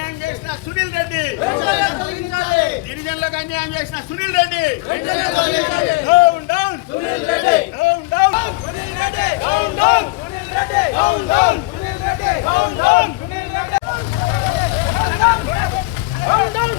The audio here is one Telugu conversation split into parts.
అన్యాయం చేసిన సునీల్ రెడ్డి, గిరిజనులకు అన్యాయం చేసిన Sunil Reddy, down down Sunil Reddy, down down Sunil Reddy, down down Sunil Reddy, down down Sunil Reddy, down down Sunil Reddy, down down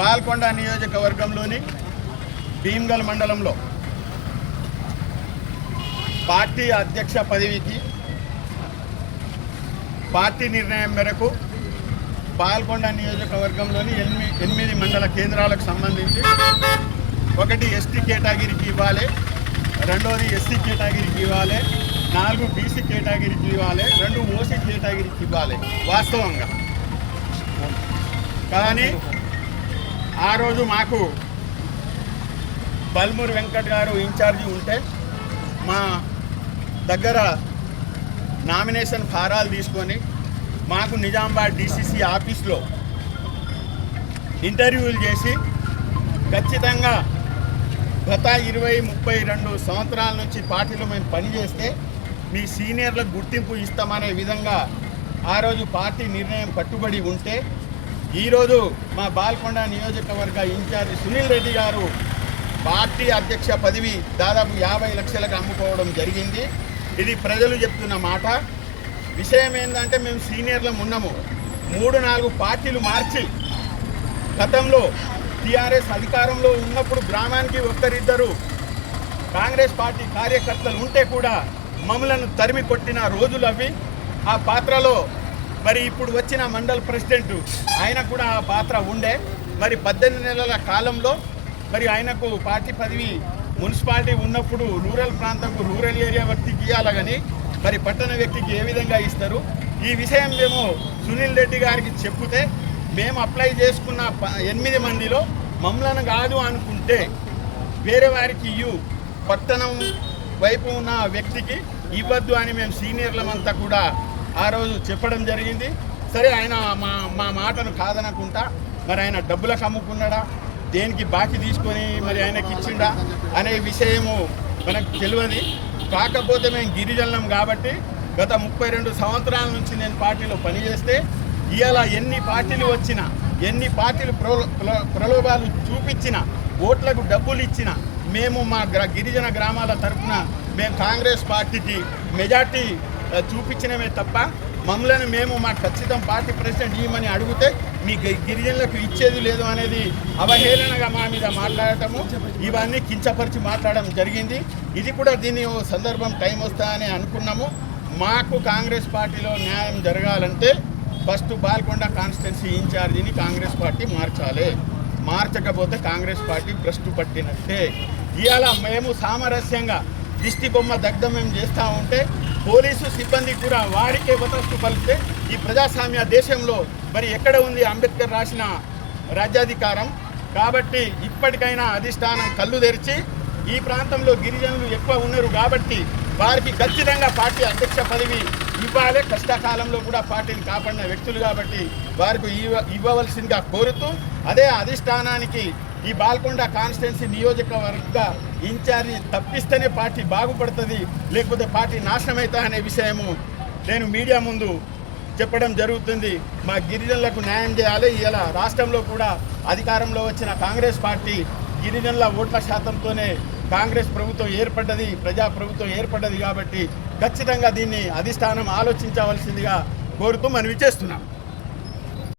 Balkonda నియోజకవర్గంలోని భీమ్గల్ మండలంలో పార్టీ అధ్యక్ష పదవికి పార్టీ నిర్ణయం మేరకు బాల్కొండ నియోజకవర్గంలోని 8 మండల కేంద్రాలకు సంబంధించి ఒకటి ఎస్టీ కేటగిరీకి ఇవ్వాలి, రెండోది ఎస్సీ కేటగిరీకి ఇవ్వాలి, 4 బీసీ కేటగిరీకి ఇవ్వాలి, 2 ఓసీ కేటగిరీకి ఇవ్వాలి వాస్తవంగా. కానీ ఆ రోజు మాకు బల్మూరి వెంకట్ గారు ఇన్ఛార్జి ఉంటే మా దగ్గర నామినేషన్ ఫారాలు తీసుకొని మాకు నిజామాబాద్ డిసిసి ఆఫీస్లో ఇంటర్వ్యూలు చేసి ఖచ్చితంగా గత 20-32 సంవత్సరాల నుంచి పార్టీలో మేము పనిచేస్తే మీ సీనియర్లకు గుర్తింపు ఇస్తామనే విధంగా ఆ రోజు పార్టీ నిర్ణయం కట్టుబడి ఉంటే ఈరోజు మా బాల్కొండ నియోజకవర్గ ఇన్ఛార్జి సునీల్ రెడ్డి గారు పార్టీ అధ్యక్ష పదవి దాదాపు 50 లక్షలకు అమ్ముకోవడం జరిగింది. ఇది ప్రజలు చెప్తున్న మాట. విషయం ఏంటంటే మేము సీనియర్లం ఉన్నాము, 3-4 పార్టీలు మార్చి గతంలో టీఆర్ఎస్ అధికారంలో ఉన్నప్పుడు గ్రామానికి ఒక్కరిద్దరు కాంగ్రెస్ పార్టీ కార్యకర్తలు ఉంటే కూడా మమ్మలను తరిమి కొట్టిన రోజులు అవి. ఆ పాత్రలో మరి ఇప్పుడు వచ్చిన మండల్ ప్రెసిడెంట్ ఆయన కూడా ఆ పాత్ర ఉండే. మరి 18 నెలల కాలంలో మరి ఆయనకు పార్టీ పదవి మున్సిపాలిటీ ఉన్నప్పుడు రూరల్ ప్రాంతంకు రూరల్ ఏరియా వ్యక్తికి ఇవ్వాలి, కానీ మరి పట్టణ వ్యక్తికి ఏ విధంగా ఇస్తారు? ఈ విషయం మేము సునీల్ రెడ్డి గారికి చెప్తే మేము అప్లై చేసుకున్న 8 మందిలో మమ్మల్ని కాదు అనుకుంటే వేరే వారికి పట్టణం వైపు ఉన్న వ్యక్తికి ఇవ్వద్దు అని మేము సీనియర్లమంతా కూడా ఆ రోజు చెప్పడం జరిగింది. సరే ఆయన మా మాటను కాదనుకుంటా మరి ఆయన డబ్బులకు అమ్ముకున్నాడా, దేనికి బాకీ తీసుకొని మరి ఆయనకి ఇచ్చిండా అనే విషయము మనకు తెలియదు. కాకపోతే మేము గిరిజనులం కాబట్టి గత 32 సంవత్సరాల నుంచి నేను పార్టీలో పనిచేస్తే ఇవాళ ఎన్ని పార్టీలు వచ్చినా, ఎన్ని పార్టీలు ప్రలోభాలు చూపించినా, ఓట్లకు డబ్బులు ఇచ్చినా మేము మా గిరిజన గ్రామాల తరఫున మేము కాంగ్రెస్ పార్టీకి మెజార్టీ చూపించినమే తప్ప మమ్మల్ని మేము మా ఖచ్చితం పార్టీ ప్రెసిడెంట్ ఇవ్వమని అడిగితే మీ గిరిజనులకు ఇచ్చేది లేదు అనేది అవహేళనగా మా మీద మాట్లాడటము, ఇవన్నీ కించపరిచి మాట్లాడడం జరిగింది. ఇది కూడా దీని సందర్భం టైం వస్తా అని అనుకున్నాము. మాకు కాంగ్రెస్ పార్టీలో న్యాయం జరగాలంటే ఫస్ట్ బాల్కొండ కాన్స్టిట్యున్సీ ఇన్ఛార్జిని కాంగ్రెస్ పార్టీ మార్చాలి. మార్చకపోతే కాంగ్రెస్ పార్టీ భ్రష్టు పట్టినట్టే. ఇవాళ మేము సామరస్యంగా దిష్టి బొమ్మ దగ్ధం మేము చేస్తూ ఉంటే పోలీసు సిబ్బంది కూడా వారికే వతస్తు పలికితే ఈ ప్రజాస్వామ్య దేశంలో మరి ఎక్కడ ఉంది అంబేద్కర్ రాసిన రాజ్యాధికారం? కాబట్టి ఇప్పటికైనా అధిష్టానం కళ్ళు తెరిచి ఈ ప్రాంతంలో గిరిజనులు ఎక్కువ ఉన్నారు కాబట్టి వారికి ఖచ్చితంగా పార్టీ అధ్యక్ష పదవి ఇవ్వాలి. కష్టకాలంలో కూడా పార్టీని కాపాడిన వ్యక్తులు కాబట్టి వారికి ఇవ్వవలసిందిగా కోరుతూ, అదే అధిష్టానానికి ఈ బాల్కొండ కాన్స్టిట్యున్సీ నియోజకవర్గ ఇన్ఛార్జి తప్పిస్తేనే పార్టీ బాగుపడుతుంది, లేకపోతే పార్టీ నాశనం అవుతా అనే విషయము నేను మీడియా ముందు చెప్పడం జరుగుతుంది. మా గిరిజనులకు న్యాయం చేయాలి. ఇలా రాష్ట్రంలో కూడా అధికారంలో వచ్చిన కాంగ్రెస్ పార్టీ గిరిజనుల ఓట్ల శాతంతోనే కాంగ్రెస్ ప్రభుత్వం ఏర్పడ్డది, ప్రజా ప్రభుత్వం ఏర్పడ్డది కాబట్టి ఖచ్చితంగా దీన్ని అధిష్టానం ఆలోచించవలసిందిగా కోరుతూ మనవి చేస్తున్నాం.